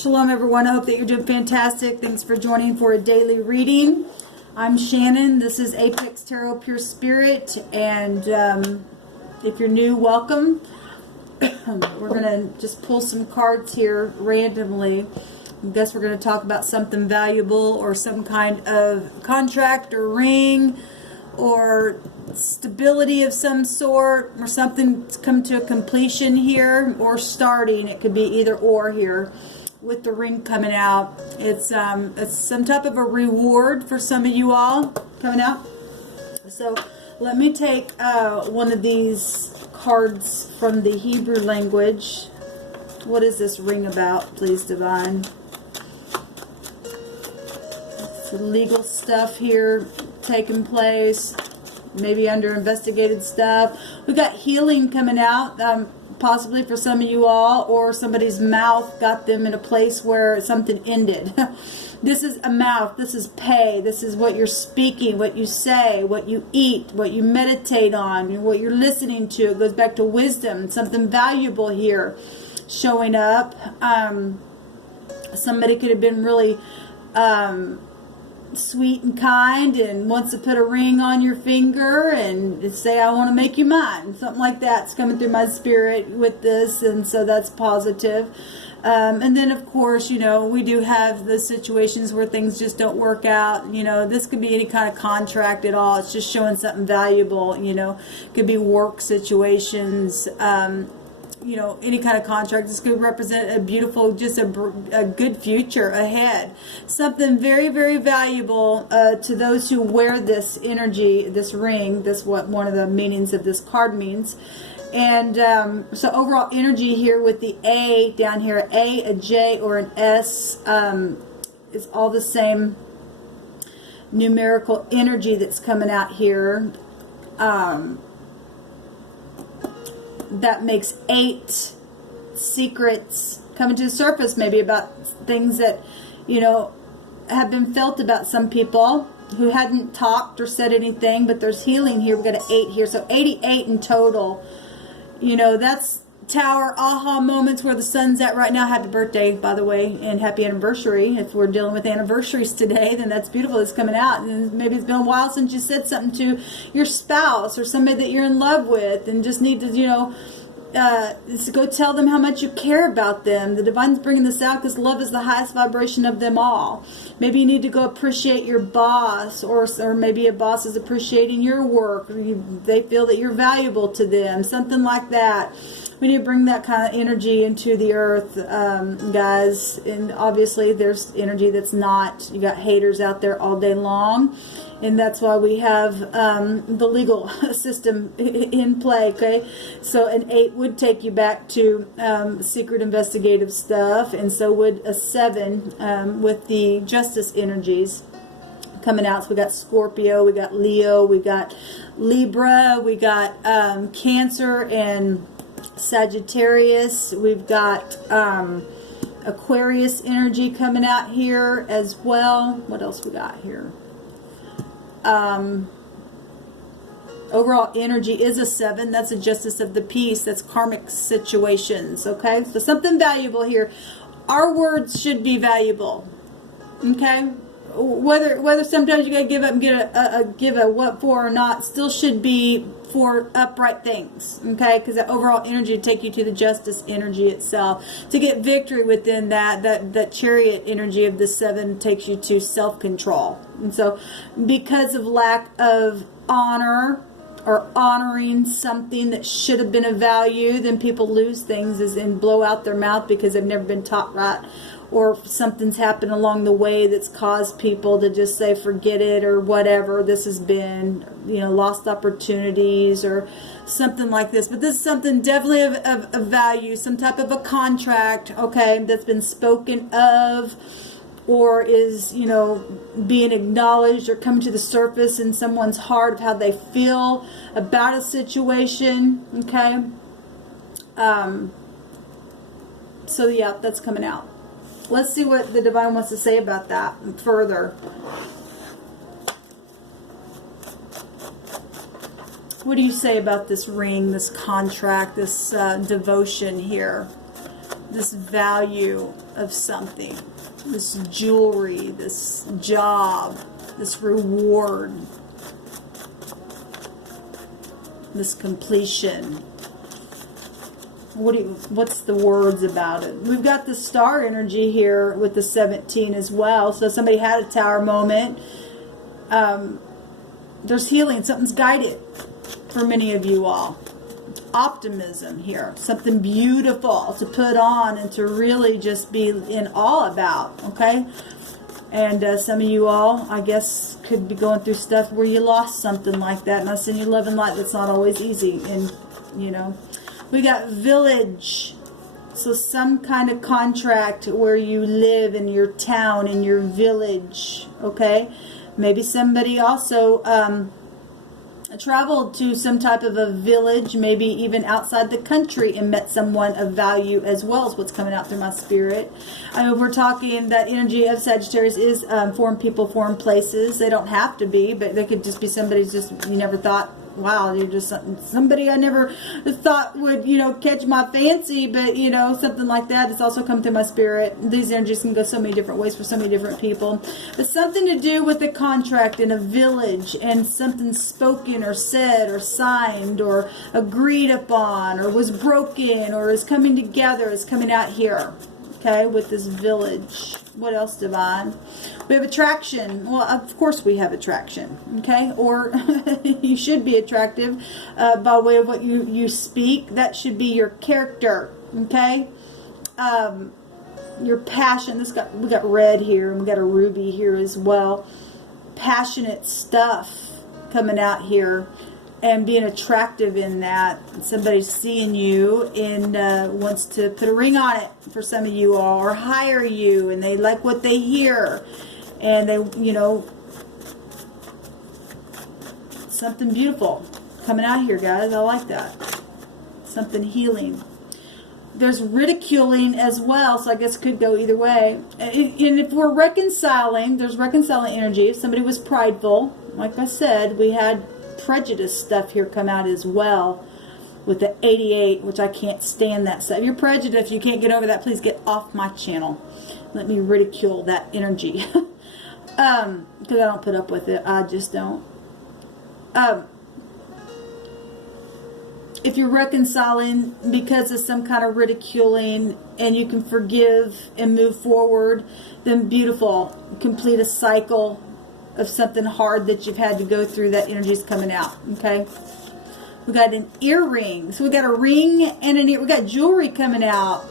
Shalom everyone, I hope that you're doing fantastic. Thanks for joining for a daily reading. I'm Shannon, this is Apex Tarot Pure Spirit, and if you're new, welcome. We're going to just pull some cards here randomly. I guess we're going to talk about something valuable or some kind of contract or ring or stability of some sort, or something to come to a completion here, or starting. It could be either or here with the ring coming out. It's some type of a reward for some of you all coming out. So let me take one of these cards from the Hebrew language. What is this ring about, please, Divine? Some legal stuff here taking place, maybe under investigated stuff. We got healing coming out, possibly for some of you all, or somebody's mouth got them in a place where something ended. This is a mouth, this is pay, this is what you're speaking, what you say, what you eat, what you meditate on, what you're listening to. It goes back to wisdom, something valuable here showing up. Somebody could have been really sweet and kind and wants to put a ring on your finger and say, I want to make you mine. Something like that's coming through my spirit with this, and so that's positive. And then, of course, you know, we do have the situations where things just don't work out. You know, this could be any kind of contract at all. It's just showing something valuable, you know. Could be work situations, you know, any kind of contract. This could represent a beautiful, just a good future ahead. Something very, very valuable to those who wear this energy, this ring. This what one of the meanings of this card means. And so overall energy here with the A down here, a J, or an S, is all the same numerical energy that's coming out here. That makes 8 secrets coming to the surface, maybe about things that, you know, have been felt about some people who hadn't talked or said anything, but there's healing here. We've got an 8 here, so 88 in total. You know, that's Tower aha moments where the sun's at right now. Happy birthday, by the way, and happy anniversary. If we're dealing with anniversaries today, then that's beautiful. It's coming out. And maybe it's been a while since you said something to your spouse or somebody that you're in love with and just need to, you know, go tell them how much you care about them. The Divine's bringing this out because love is the highest vibration of them all. Maybe you need to go appreciate your boss, or maybe a boss is appreciating your work. They feel that you're valuable to them, something like that. We need to bring that kind of energy into the earth, guys. And obviously there's energy that's not. You got haters out there all day long. And that's why we have the legal system in play, okay? So an 8 would take you back to secret investigative stuff, and so would a 7 with the justice energies coming out. So we got Scorpio, we got Leo, we got Libra, we got Cancer and Sagittarius. We've got Aquarius energy coming out here as well. What else we got here? Overall energy is a 7. That's a justice of the peace. That's karmic situations. Okay, so something valuable here. Our words should be valuable. Okay, whether sometimes you gotta give up and get give a what for or not, still should be for upright things. Okay, because that overall energy to take you to the justice energy itself, to get victory within that chariot energy of the 7 takes you to self-control. And so because of lack of honor or honoring something that should have been of value, then people lose things and blow out their mouth because they've never been taught right, or something's happened along the way that's caused people to just say forget it or whatever. This has been, you know, lost opportunities or something like this. But this is something definitely of value, some type of a contract, okay, that's been spoken of, or is, you know, being acknowledged or coming to the surface in someone's heart of how they feel about a situation, okay? So yeah, that's coming out. Let's see what the Divine wants to say about that further. What do you say about this ring, this contract, this devotion here? this value of something, this jewelry, this job, this reward, this completion. What's the words about it? We've got the star energy here with the 17 as well. So somebody had a tower moment. There's healing. Something's guided for many of you all. Optimism here. Something beautiful to put on and to really just be in awe about. Okay? And some of you all, I guess, could be going through stuff where you lost something like that. And I send you love and light. That's not always easy. And, you know, we got village. So some kind of contract where you live in your town, in your village. Okay? Maybe somebody also traveled to some type of a village, maybe even outside the country, and met someone of value as well, is what's coming out through my spirit. I mean, we're talking that energy of Sagittarius is foreign people, foreign places. They don't have to be, but they could just be somebody just you never thought, wow, you're just somebody I never thought would, you know, catch my fancy, but, you know, something like that. It's also come through my spirit. These energies can go so many different ways for so many different people. But something to do with a contract in a village and something spoken or said or signed or agreed upon or was broken or is coming together is coming out here. Okay, with this village. What else, Divine? We have attraction. Well, of course we have attraction. Okay, or you should be attractive by way of what you speak. That should be your character. Okay, your passion. We got red here, and we got a ruby here as well. Passionate stuff coming out here. And being attractive in that. Somebody's seeing you and wants to put a ring on it for some of you all, or hire you, and they like what they hear. And they, you know, something beautiful coming out here, guys. I like that. Something healing. There's ridiculing as well, so I guess it could go either way. And if we're reconciling, there's reconciling energy. If somebody was prideful, like I said, we had prejudice stuff here come out as well with the 88, which I can't stand that stuff. If you're prejudiced, if you can't get over that, please get off my channel. Let me ridicule that energy. Because I don't put up with it. I just don't. If you're reconciling because of some kind of ridiculing and you can forgive and move forward, then beautiful. Complete a cycle of something hard that you've had to go through. That energy is coming out. Okay, we got an earring, so we got a ring and an ear. We got jewelry coming out.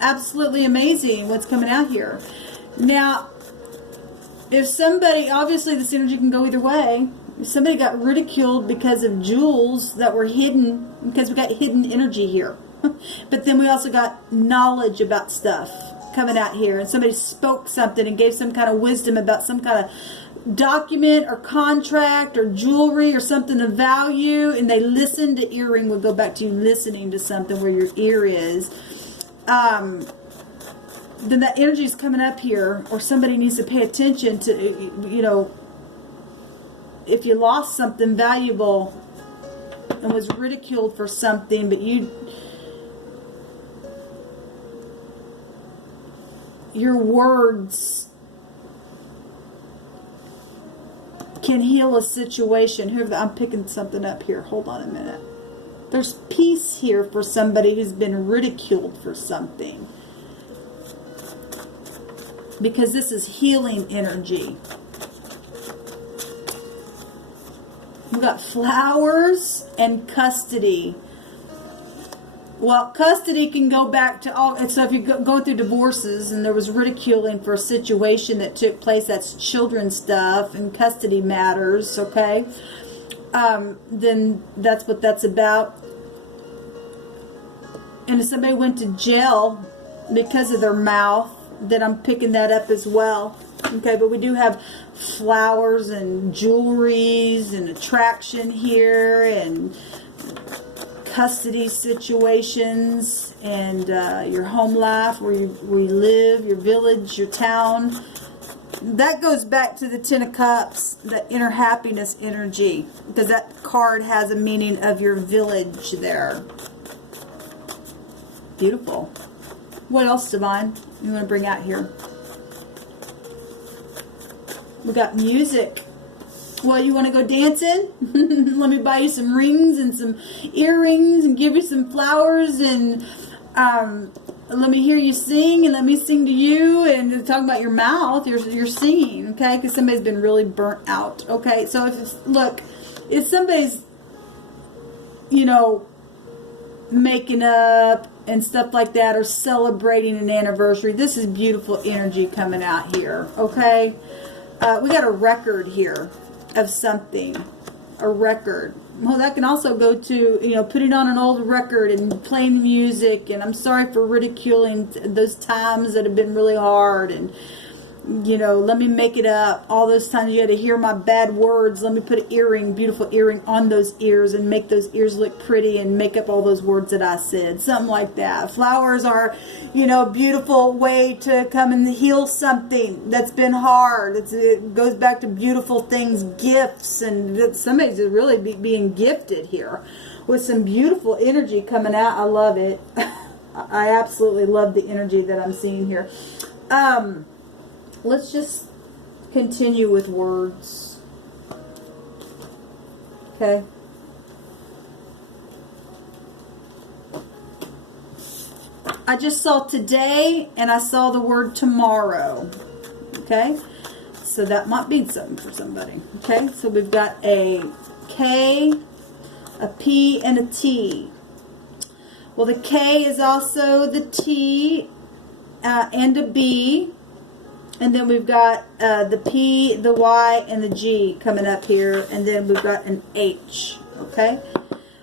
Absolutely amazing what's coming out here. Now, if somebody, obviously this energy can go either way. If somebody got ridiculed because of jewels that were hidden, because we got hidden energy here, but then we also got knowledge about stuff coming out here, and somebody spoke something and gave some kind of wisdom about some kind of document or contract or jewelry or something of value, and they listened to earring. Would go back to you listening to something where your ear is. Then that energy is coming up here, or somebody needs to pay attention to, you know, if you lost something valuable and was ridiculed for something, but your words can heal a situation. I'm picking something up here. Hold on a minute. There's peace here for somebody who's been ridiculed for something. Because this is healing energy. We've got flowers and custody. Well, custody can go back to all. And so if you're going through divorces and there was ridiculing for a situation that took place, that's children's stuff and custody matters, okay? Then that's what that's about. And if somebody went to jail because of their mouth, then I'm picking that up as well. Okay, but we do have flowers and jewelries and attraction here and custody situations and your home life, where you live, your village, your town. That goes back to the Ten of Cups, that inner happiness energy, because that card has a meaning of your village there. Beautiful. What else, Divine, you want to bring out here? We got music. Well, you want to go dancing? Let me buy you some rings and some earrings and give you some flowers, and let me hear you sing, and let me sing to you, and talk about your mouth. You're singing, okay? Because somebody's been really burnt out, okay? So if somebody's, you know, making up and stuff like that, or celebrating an anniversary, this is beautiful energy coming out here, okay? We got a record here of something, a record. Well, that can also go to, you know, putting on an old record and playing music, and I'm sorry for ridiculing those times that have been really hard, and, you know, let me make it up. All those times you had to hear my bad words, let me put an earring, beautiful earring on those ears and make those ears look pretty and make up all those words that I said. Something like that. Flowers are, you know, a beautiful way to come and heal something that's been hard. It goes back to beautiful things, gifts, and somebody's really being gifted here with some beautiful energy coming out. I love it. I absolutely love the energy that I'm seeing here. Let's just continue with words. Okay. I just saw today, and I saw the word tomorrow. Okay. So that might mean something for somebody. Okay. So we've got a K, a P, and a T. Well, the K is also the T and a B. And then we've got the P, the Y, and the G coming up here. And then we've got an H. Okay?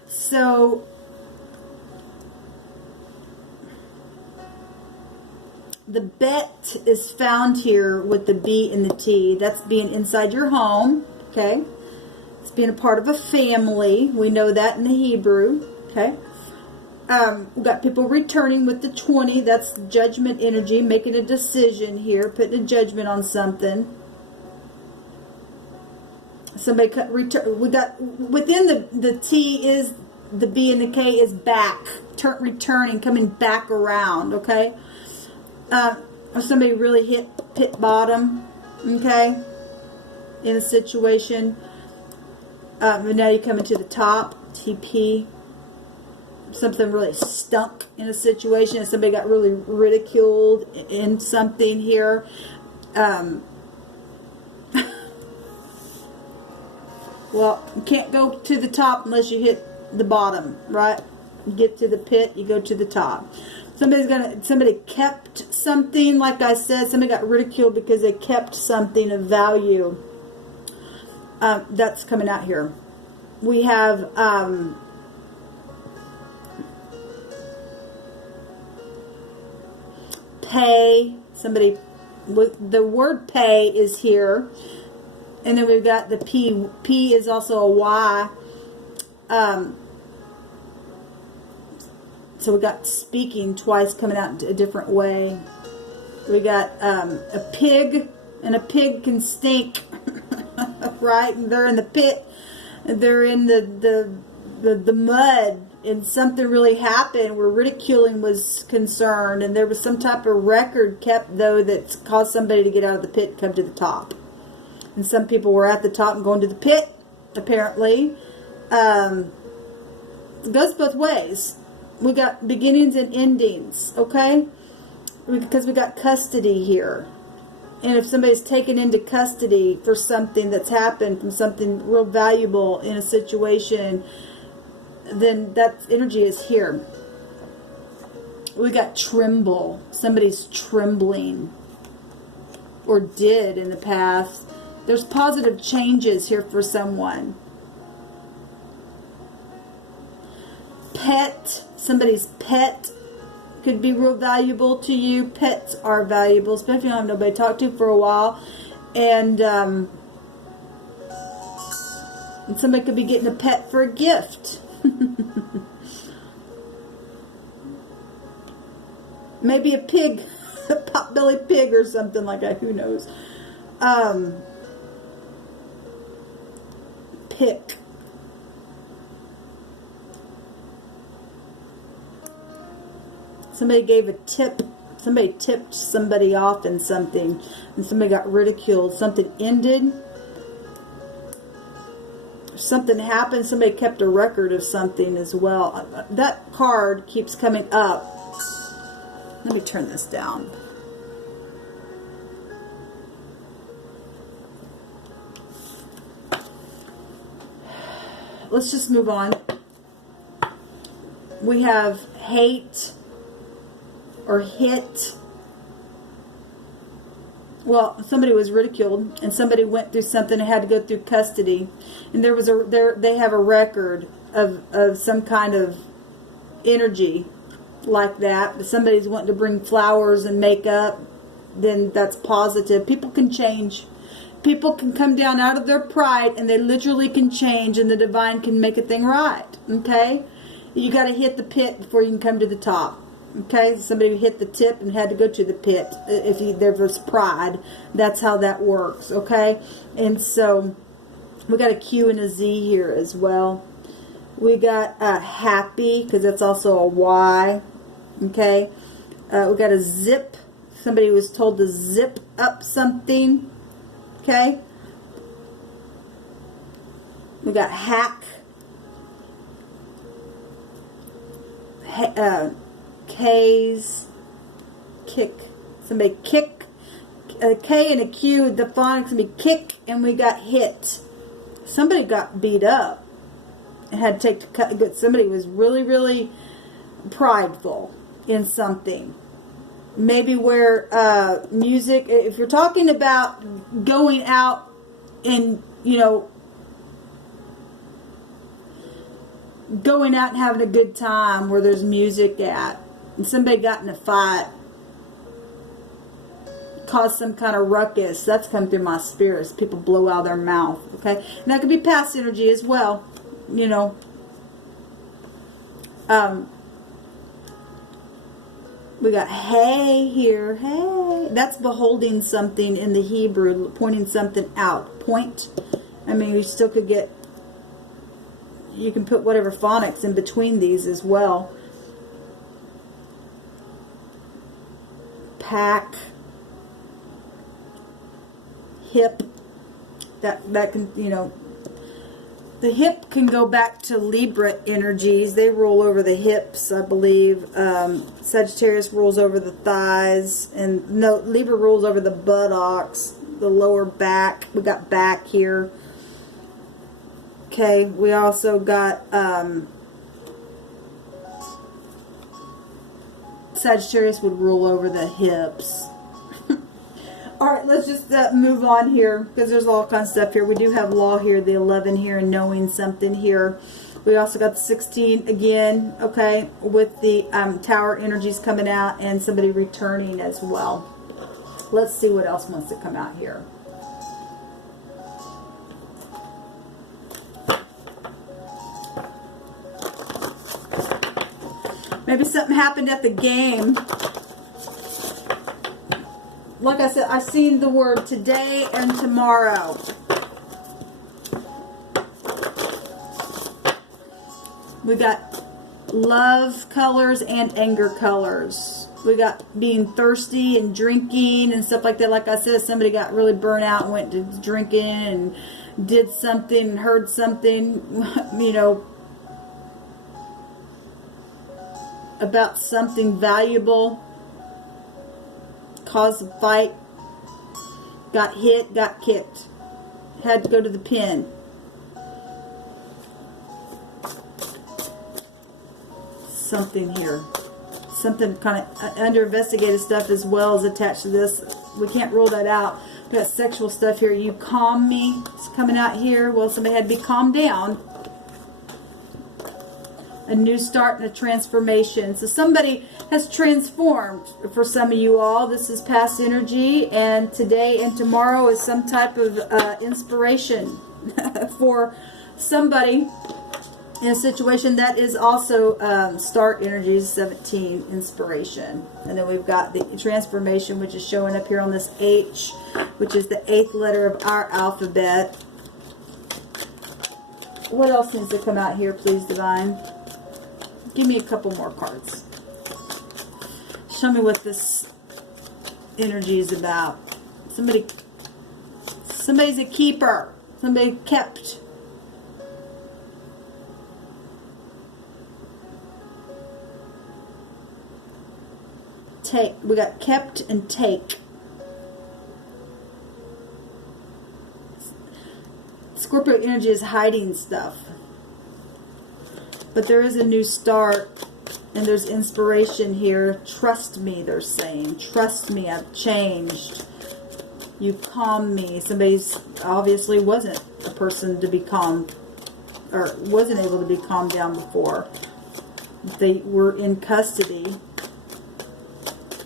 So, the bet is found here with the B and the T. That's being inside your home. Okay? It's being a part of a family. We know that in the Hebrew. Okay? We've got people returning with the 20. That's judgment energy, making a decision here, putting a judgment on something. Somebody we got within the T is the B and the K is back, returning, coming back around. Okay, or somebody really hit pit bottom. Okay, in a situation, but now you're coming to the top. TP. Something really stunk in a situation. Somebody got really ridiculed in something here. Well, you can't go to the top unless you hit the bottom, right? You get to the pit, you go to the top. Somebody kept something, like I said, somebody got ridiculed because they kept something of value. That's coming out here. We have pay. Somebody, the word pay is here, and then we've got the P. P is also a Y. So we got speaking twice coming out a different way. We got a pig, and a pig can stink, right? And they're in the pit, and they're in the mud. And something really happened where ridiculing was concerned, and there was some type of record kept, though, that caused somebody to get out of the pit and come to the top. And some people were at the top and going to the pit, apparently. It goes both ways. We got beginnings and endings, okay? Because we got custody here. And if somebody's taken into custody for something that's happened, from something real valuable in a situation, then that energy is here. We got tremble. Somebody's trembling, or did in the past. There's positive changes here for someone. Pet. Somebody's pet could be real valuable to you. Pets are valuable, especially if you don't have nobody to talk to for a while. And somebody could be getting a pet for a gift. Maybe a pig, a pot-bellied pig or something like that. Who knows? Pick. Somebody gave a tip Somebody tipped somebody off in something, and somebody got ridiculed. Something ended. Something happened. Somebody kept a record of something as well. That card keeps coming up. Let me turn this down. Let's just move on. We have hate or hit. Well, somebody was ridiculed, and somebody went through something and had to go through custody, and they have a record of some kind of energy like that. If somebody's wanting to bring flowers and makeup, then that's positive. People can change. People can come down out of their pride, and they literally can change, and the divine can make a thing right. Okay? You got to hit the pit before you can come to the top. Okay? Somebody hit the tip and had to go to the pit. If there was pride, that's how that works. Okay? And so we got a Q and a Z here as well. We got happy, because that's also a Y. Okay? We got a zip. Somebody was told to zip up something. Okay? We got hack. K's. Kick. Somebody kick. A K and a Q. The phonics gonna be kick. And we got hit. Somebody got beat up. And had to take to cut. Somebody was really, really prideful in something. Maybe where music, if you're talking about going out and, going out and having a good time where there's music at, and somebody got in a fight, caused some kind of ruckus, that's come through my spirits. People blow out their mouth, okay? And that could be past energy as well, we got hey here, hey. That's beholding something in the Hebrew, pointing something out. Point. I mean, you still could get, you can put whatever phonics in between these as well. Pack. Hip. That can, the hip can go back to Libra energies. They roll over the hips, I believe. Sagittarius rolls over the thighs. And no, Libra rolls over the buttocks, the lower back. We got back here. Okay, we also got Sagittarius would roll over the hips. Alright, let's just move on here, because there's all kinds of stuff here. We do have law here, the 11 here, and knowing something here. We also got the 16 again, okay, with the tower energies coming out and somebody returning as well. Let's see what else wants to come out here. Maybe something happened at the game. Like I said, I've seen the word today and tomorrow. We got love colors and anger colors. We got being thirsty and drinking and stuff like that. Like I said, somebody got really burnt out and went to drinking and did something and heard something, about something valuable. Caused a fight, got hit, got kicked, had to go to the pen. Something here. Something kind of under investigative stuff as well is attached to this. We can't rule that out. We got sexual stuff here. You calm me. It's coming out here. Well, somebody had to be calmed down. A new start and a transformation. So somebody has transformed for some of you all. This is past energy, and today and tomorrow is some type of inspiration for somebody in a situation that is also start energies 17 inspiration. And then we've got the transformation, which is showing up here on this H, which is the 8th letter of our alphabet. What else needs to come out here, please, Divine? Give me a couple more cards. Show me what this energy is about. Somebody's a keeper. Somebody kept. Take. We got kept and take. Scorpio energy is hiding stuff. But there is a new start. And there's inspiration here. Trust me, they're saying. Trust me, I've changed. You calm me. Somebody's obviously wasn't a person to be calm, or wasn't able to be calmed down before. They were in custody.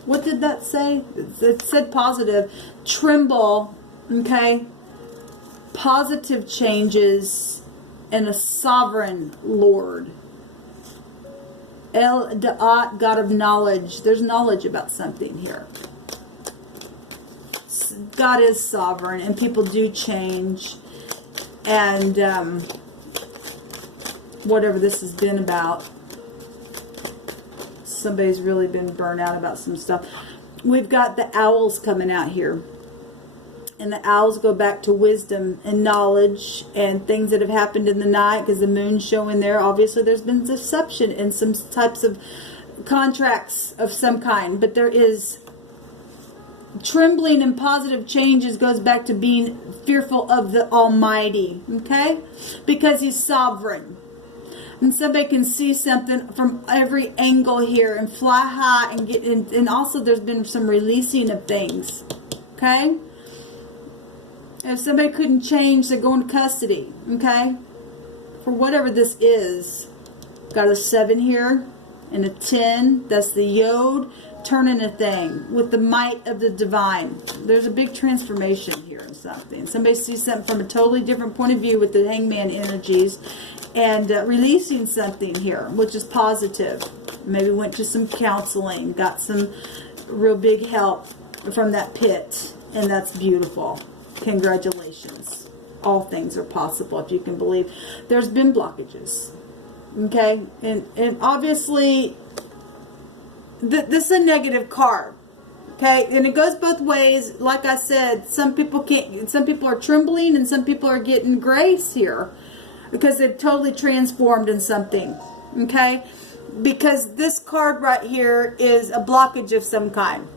What did that say? It said positive. Tremble, okay? Positive changes and a sovereign Lord. El Da'at, God of knowledge. There's knowledge about something here. God is sovereign, and people do change. And whatever this has been about, somebody's really been burned out about some stuff. We've got the owls coming out here. And the owls go back to wisdom and knowledge and things that have happened in the night, because the moon's showing there. Obviously, there's been deception in some types of contracts of some kind. But there is trembling and positive changes, goes back to being fearful of the Almighty. Okay? Because He's sovereign. And somebody can see something from every angle here and fly high and get in. And also there's been some releasing of things. Okay? If somebody couldn't change, they're going to custody, okay? For whatever this is. Got a 7 here and a 10. That's the Yod turning a thing with the might of the divine. There's a big transformation here in something. Somebody sees something from a totally different point of view with the hangman energies and releasing something here, which is positive. Maybe went to some counseling, got some real big help from that pit, and that's beautiful. Congratulations. All things are possible if you can believe. There's been blockages. Okay? And obviously, this is a negative card. Okay? And it goes both ways. Like I said, some people are trembling and some people are getting grace here because they've totally transformed in something. Okay? Because this card right here is a blockage of some kind.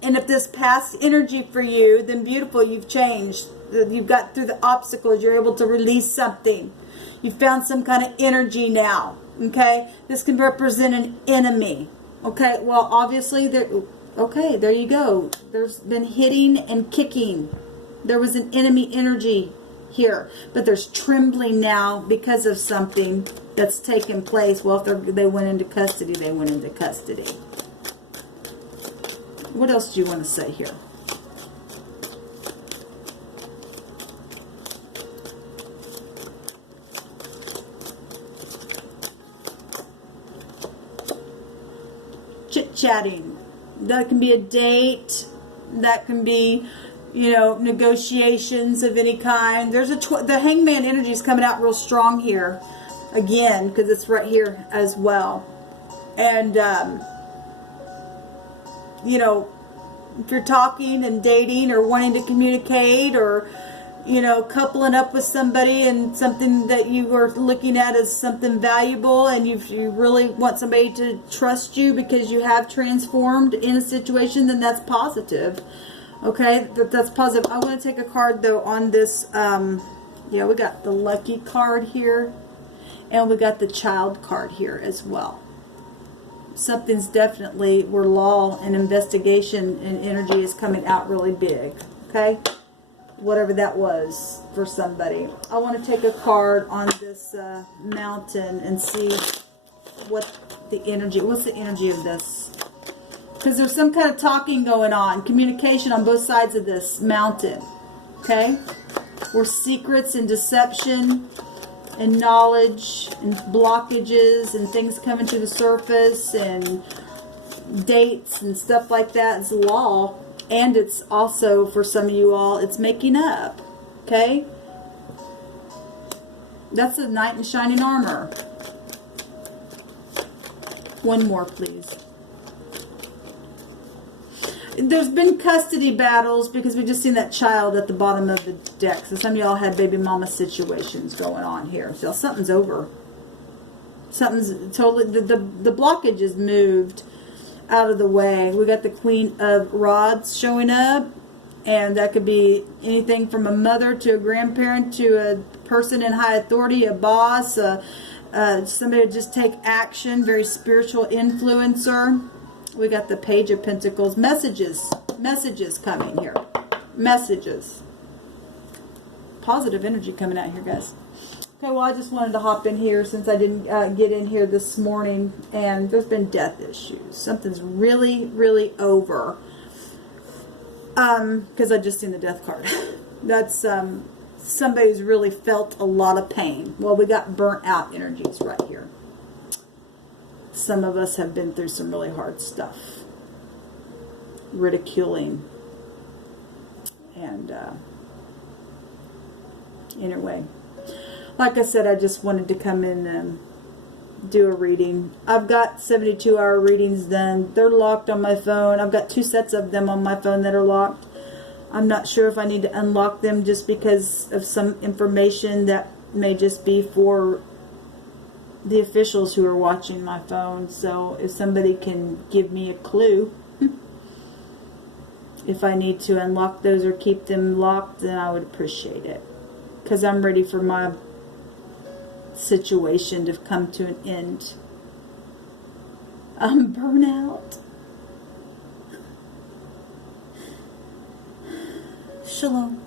And if this past energy for you, then beautiful, you've changed. You've got through the obstacles. You're able to release something. You found some kind of energy now. Okay? This can represent an enemy. Okay? Well, obviously, there you go. There's been hitting and kicking. There was an enemy energy here. But there's trembling now because of something that's taken place. Well, if they went into custody, they went into custody. What else do you want to say here? Chit-chatting. That can be a date. That can be, negotiations of any kind. There's the hangman energy is coming out real strong here. Again, because it's right here as well. And, if you're talking and dating or wanting to communicate or, coupling up with somebody and something that you are looking at as something valuable and you really want somebody to trust you because you have transformed in a situation, then that's positive. Okay, that's positive. I want to take a card, though, on this. We got the lucky card here and we got the child card here as well. Something's definitely where law and investigation and energy is coming out really big. Okay? Whatever that was for somebody. I want to take a card on this mountain and see what's the energy of this. Because there's some kind of talking going on. Communication on both sides of this mountain. Okay? Where secrets and deception and knowledge and blockages and things coming to the surface and dates and stuff like that is law. And it's also, for some of you all, it's making up. Okay? That's a knight in shining armor. One more, please. there's been custody battles because we just seen that child at the bottom of the deck. So some of y'all had baby mama situations going on here. So something's over. Something's totally, the blockage is moved out of the way. We got the Queen of Rods showing up. And that could be anything from a mother to a grandparent to a person in high authority, a boss, somebody to just take action, very spiritual influencer. We got the Page of Pentacles. Messages coming here. Messages. Positive energy coming out here, guys. Okay, well, I just wanted to hop in here since I didn't get in here this morning. And there's been death issues. Something's really, really over. Because I just seen the death card. That's somebody who's really felt a lot of pain. Well, we got burnt out energies right here. Some of us have been through some really hard stuff. Ridiculing. And anyway, like I said, I just wanted to come in and do a reading. I've got 72-hour readings done. They're locked on my phone. I've got 2 sets of them on my phone that are locked. I'm not sure if I need to unlock them just because of some information that may just be for the officials who are watching my phone. So if somebody can give me a clue if I need to unlock those or keep them locked, then I would appreciate it. Because I'm ready for my situation to come to an end. I'm burnout. Shalom.